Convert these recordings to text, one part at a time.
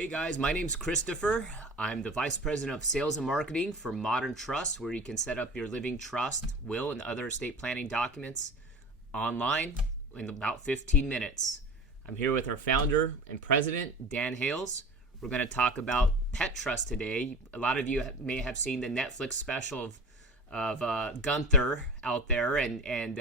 Hey guys, my name's Christopher. I'm the Vice President of Sales and Marketing for Modern Trust, where you can set up your living trust, will, and other estate planning documents online in about 15 minutes. I'm here with our founder and president, Dan Hales. We're going to talk about pet trust today. A lot of you may have seen the Netflix special of Gunther out there and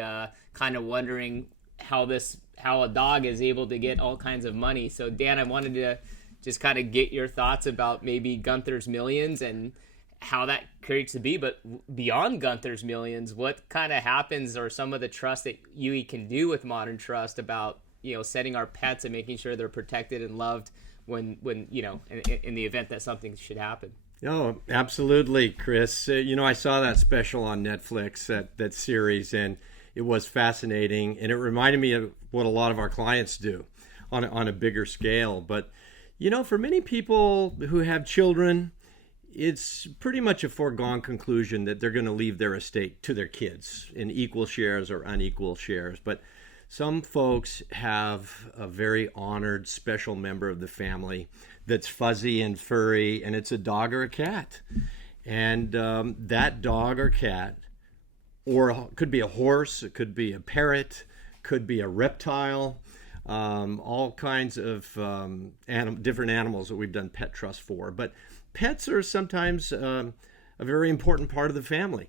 kind of wondering how a dog is able to get all kinds of money. So Dan, I wanted to just kind of get your thoughts about maybe Gunther's Millions and how that creates to be. But beyond Gunther's Millions, what kind of happens, or some of the trust that you can do with Modern Trust about, setting our pets and making sure they're protected and loved when in the event that something should happen. Oh, absolutely, Chris. I saw that special on Netflix, that series, and it was fascinating. And it reminded me of what a lot of our clients do on a bigger scale. But for many people who have children, it's pretty much a foregone conclusion that they're going to leave their estate to their kids in equal shares or unequal shares. But some folks have a very honored special member of the family that's fuzzy and furry, and it's a dog or a cat. And that dog or cat, or it could be a horse, it could be a parrot, could be a reptile, all kinds of different animals that we've done pet trust for. But pets are sometimes a very important part of the family.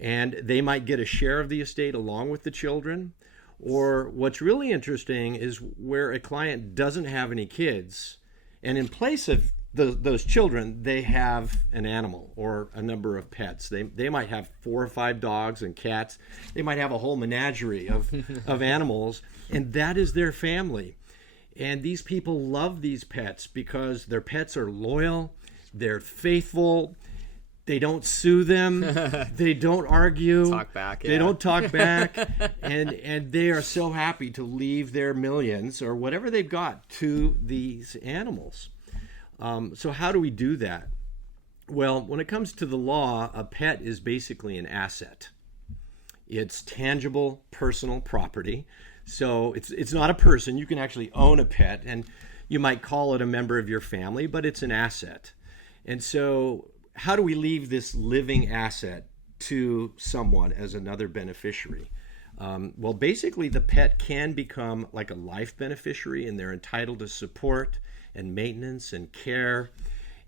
And they might get a share of the estate along with the children. Or what's really interesting is where a client doesn't have any kids, and in place of those children, they have an animal or a number of pets. They might have 4 or 5 dogs and cats. They might have a whole menagerie of animals, and that is their family. And these people love these pets because their pets are loyal, they're faithful, they don't sue them, they don't argue, Talk back, yeah. They don't talk back, and they are so happy to leave their millions or whatever they've got to these animals. So how do we do that? Well, when it comes to the law, a pet is basically an asset. It's tangible personal property. So it's not a person. You can actually own a pet, and you might call it a member of your family, but it's an asset. And so how do we leave this living asset to someone as another beneficiary? Well, basically, the pet can become like a life beneficiary, and they're entitled to support and maintenance and care.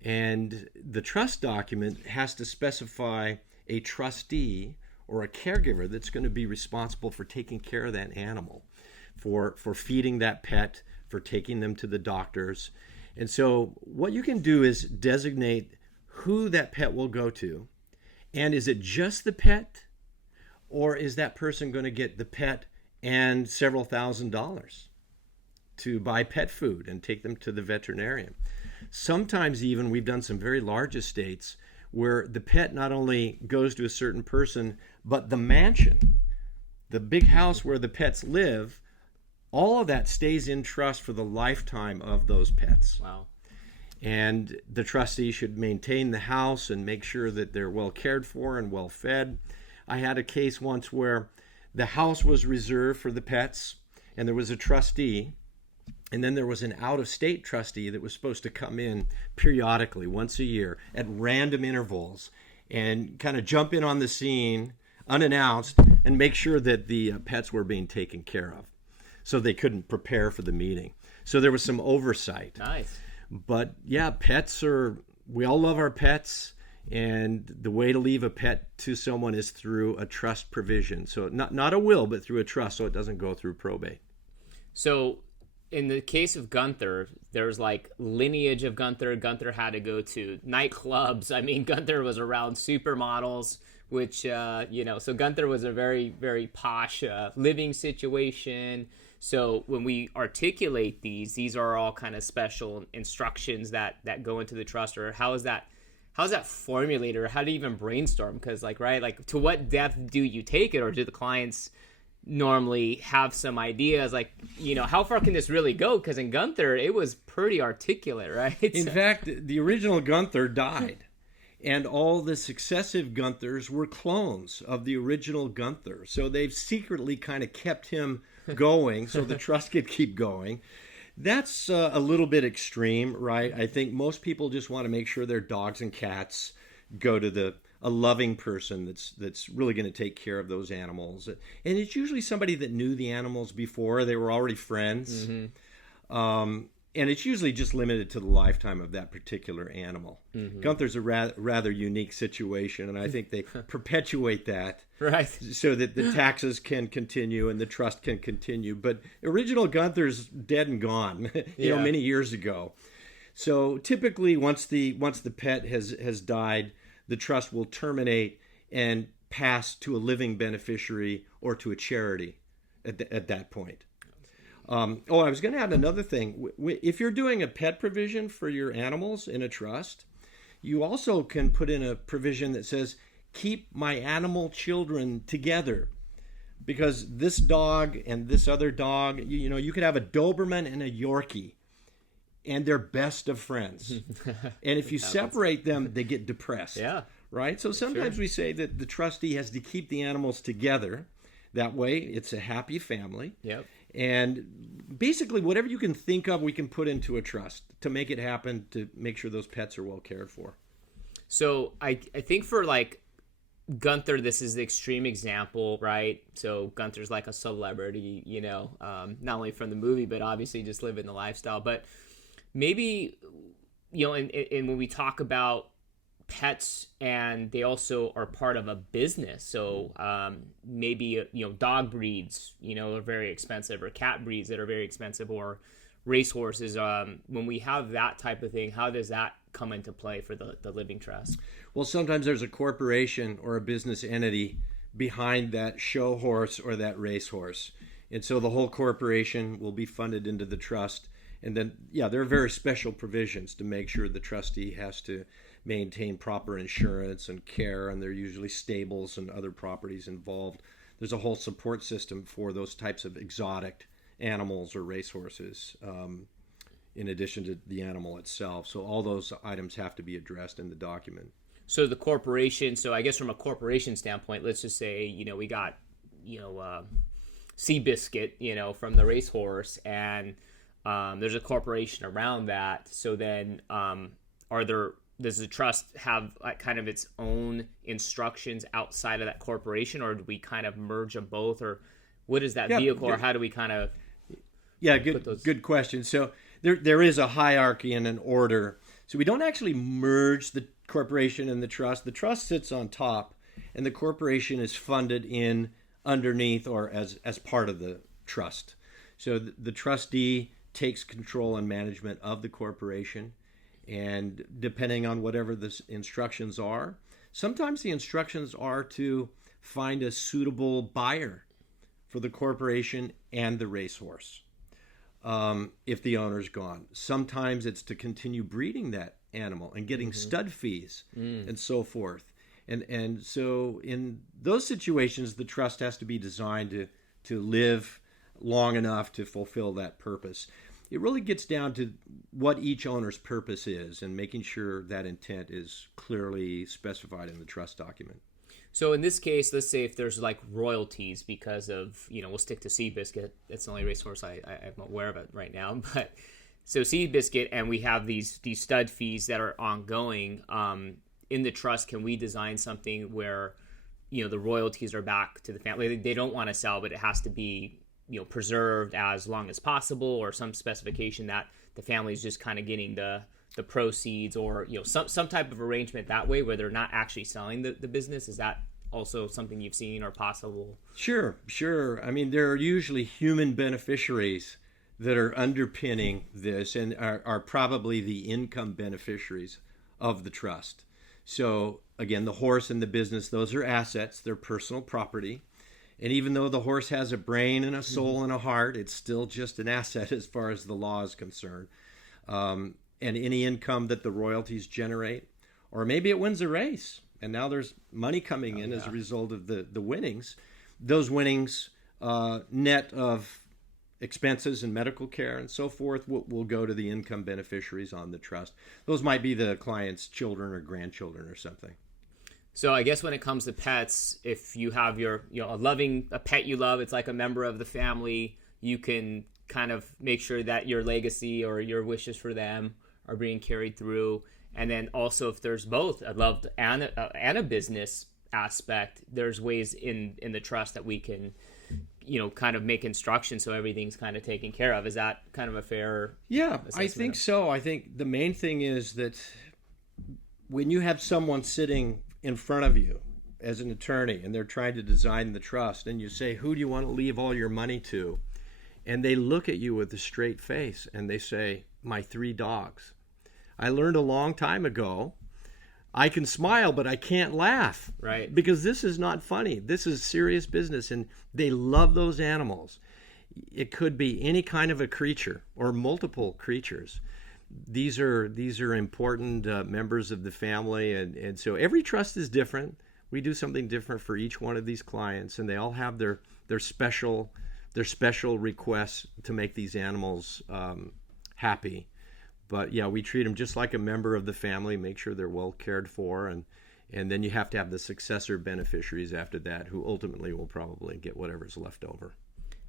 And the trust document has to specify a trustee or a caregiver that's going to be responsible for taking care of that animal, for feeding that pet, for taking them to the doctors. And so what you can do is designate who that pet will go to. And is it just the pet, or is that person going to get the pet and several $1,000s to buy pet food and take them to the veterinarian? Sometimes even we've done some very large estates where the pet not only goes to a certain person, but the mansion, the big house where the pets live, all of that stays in trust for the lifetime of those pets. Wow. And the trustee should maintain the house and make sure that they're well cared for and well fed. I had a case once where the house was reserved for the pets, and there was a trustee, and then there was an out-of-state trustee that was supposed to come in periodically, once a year, at random intervals, and kind of jump in on the scene unannounced and make sure that the pets were being taken care of, so they couldn't prepare for the meeting. So there was some oversight. Nice. But yeah, we all love our pets, and the way to leave a pet to someone is through a trust provision. So not a will, but through a trust, so it doesn't go through probate. So in the case of Gunther, there's like lineage of Gunther. Gunther had to go to nightclubs. I mean, Gunther was around supermodels, which, so Gunther was a very, very posh living situation. So when we articulate these are all kind of special instructions that go into the trust. Or how's that formulated, or how do you even brainstorm? Because to what depth do you take it, or do the clients normally have some ideas how far can this really go? Because in Gunther, it was pretty articulate, right? In fact, the original Gunther died. And all the successive Gunthers were clones of the original Gunther. So they've secretly kind of kept him going so the trust could keep going. That's a little bit extreme, right? I think most people just want to make sure their dogs and cats go to a loving person that's really going to take care of those animals. And it's usually somebody that knew the animals before. They were already friends. And it's usually just limited to the lifetime of that particular animal. Gunther's a rather unique situation, and I think they perpetuate that right, so that the taxes can continue and the trust can continue. But original Gunther's dead and gone, many years ago. So typically, once the pet has died, the trust will terminate and pass to a living beneficiary or to a charity at that point. I was going to add another thing. If you're doing a pet provision for your animals in a trust, you also can put in a provision that says, keep my animal children together. Because this dog and this other dog, you could have a Doberman and a Yorkie, and they're best of friends. And if you separate them, they get depressed. Yeah. Right? So sometimes we say that the trustee has to keep the animals together. That way, it's a happy family. Yep. And basically, whatever you can think of, we can put into a trust to make it happen, to make sure those pets are well cared for. So I think for like Gunther, this is the extreme example, right? So Gunther's like a celebrity, not only from the movie, but obviously just living the lifestyle. But maybe, and when we talk about pets, and they also are part of a business, so maybe dog breeds are very expensive, or cat breeds that are very expensive, or racehorses. When we have that type of thing, how does that come into play for the living trust? Well, sometimes there's a corporation or a business entity behind that show horse or that racehorse, and so the whole corporation will be funded into the trust. And then there are very special provisions to make sure the trustee has to maintain proper insurance and care, and there are usually stables and other properties involved. There's a whole support system for those types of exotic animals or racehorses, in addition to the animal itself. So all those items have to be addressed in the document. So the corporation, so I guess from a corporation standpoint, let's just say, we got, Seabiscuit, from the racehorse, and there's a corporation around that. So then does the trust have kind of its own instructions outside of that corporation, or do we kind of merge them both, or what is that vehicle, or how do we kind of good question. So there is a hierarchy and an order. So we don't actually merge the corporation and the trust. The trust sits on top, and the corporation is funded in underneath or as part of the trust. So the trustee takes control and management of the corporation. And depending on whatever the instructions are, sometimes the instructions are to find a suitable buyer for the corporation and the racehorse if the owner's gone. Sometimes it's to continue breeding that animal and getting stud fees and so forth. And so in those situations, the trust has to be designed to live long enough to fulfill that purpose. It really gets down to what each owner's purpose is and making sure that intent is clearly specified in the trust document. So in this case, let's say if there's like royalties because of, we'll stick to Seabiscuit. That's the only racehorse I'm aware of it right now. But so Seabiscuit, and we have these stud fees that are ongoing. In the trust, can we design something where, the royalties are back to the family? They don't want to sell, but it has to be preserved as long as possible, or some specification that the family is just kind of getting the proceeds, or some type of arrangement that way where they're not actually selling the business. Is that also something you've seen or possible? Sure. I mean, there are usually human beneficiaries that are underpinning this and are probably the income beneficiaries of the trust. So again, the horse and the business, those are assets, they're personal property. And even though the horse has a brain and a soul and a heart, it's still just an asset as far as the law is concerned. And any income that the royalties generate, or maybe it wins a race, and now there's money coming in as a result of the winnings. Those winnings, net of expenses and medical care and so forth, will go to the income beneficiaries on the trust. Those might be the client's children or grandchildren or something. So I guess when it comes to pets, if you have a pet you love, it's like a member of the family, you can kind of make sure that your legacy or your wishes for them are being carried through. And then also, if there's both a loved and a business aspect, there's ways in the trust that we can, kind of make instructions so everything's kind of taken care of. Is that kind of a fair assessment? I think so. I think the main thing is that when you have someone sitting in front of you as an attorney and they're trying to design the trust, and you say, who do you want to leave all your money to? And they look at you with a straight face and they say, my 3 dogs. I learned a long time ago, I can smile, but I can't laugh. Right. Because this is not funny. This is serious business, and they love those animals. It could be any kind of a creature or multiple creatures. These are important members of the family, and so every trust is different. We do something different for each one of these clients, and they all have their special requests to make these animals happy. But yeah, we treat them just like a member of the family, make sure they're well cared for, and then you have to have the successor beneficiaries after that, who ultimately will probably get whatever's left over.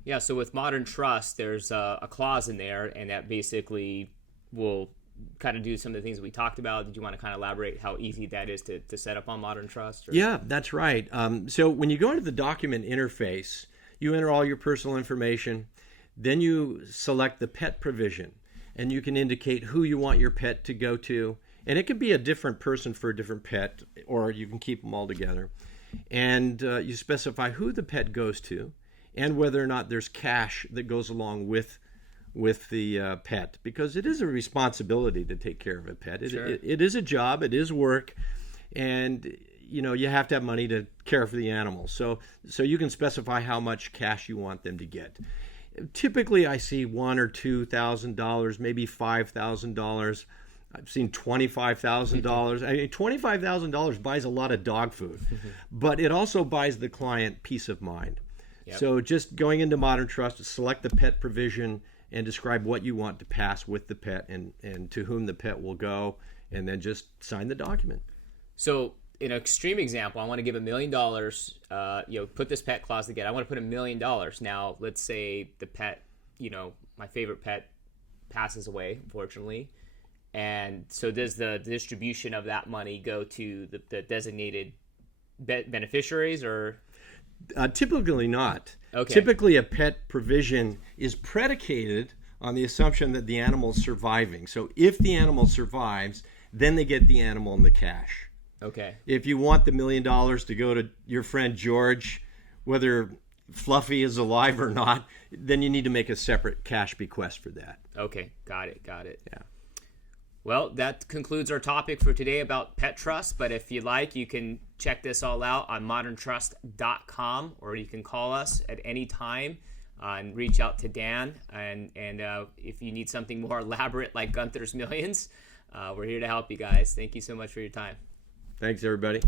Yeah, so with Modern Trust, there's a clause in there, and that basically will kind of do some of the things we talked about. Did you want to kind of elaborate how easy that is to set up on Modern Trust? Or? Yeah, that's right. So when you go into the document interface, you enter all your personal information, then you select the pet provision, and you can indicate who you want your pet to go to. And it can be a different person for a different pet, or you can keep them all together. And you specify who the pet goes to and whether or not there's cash that goes along with the pet, because it is a responsibility to take care of a pet. Sure. It is a job, it is work, and you have to have money to care for the animals. So you can specify how much cash you want them to get. Typically, I see $1,000 or $2,000, maybe $5,000. I've seen $25,000. I mean, $25,000 buys a lot of dog food, but it also buys the client peace of mind. Yep. So just going into Modern Trust, select the pet provision and describe what you want to pass with the pet and to whom the pet will go, and then just sign the document. So in an extreme example, I want to give $1 million, put this pet clause together. I want to put $1 million. Now, let's say the pet, my favorite pet passes away, unfortunately. And so does the distribution of that money go to the designated beneficiaries, or? Typically not. Okay. Typically, a pet provision is predicated on the assumption that the animal's surviving. So if the animal survives, then they get the animal and the cash. Okay. If you want the $1 million to go to your friend George, whether Fluffy is alive or not, then you need to make a separate cash bequest for that. Okay, got it. Yeah. Well, that concludes our topic for today about pet trust. But if you like, you can check this all out on moderntrust.com, or you can call us at any time and reach out to Dan. And if you need something more elaborate like Gunther's Millions, we're here to help you guys. Thank you so much for your time. Thanks, everybody.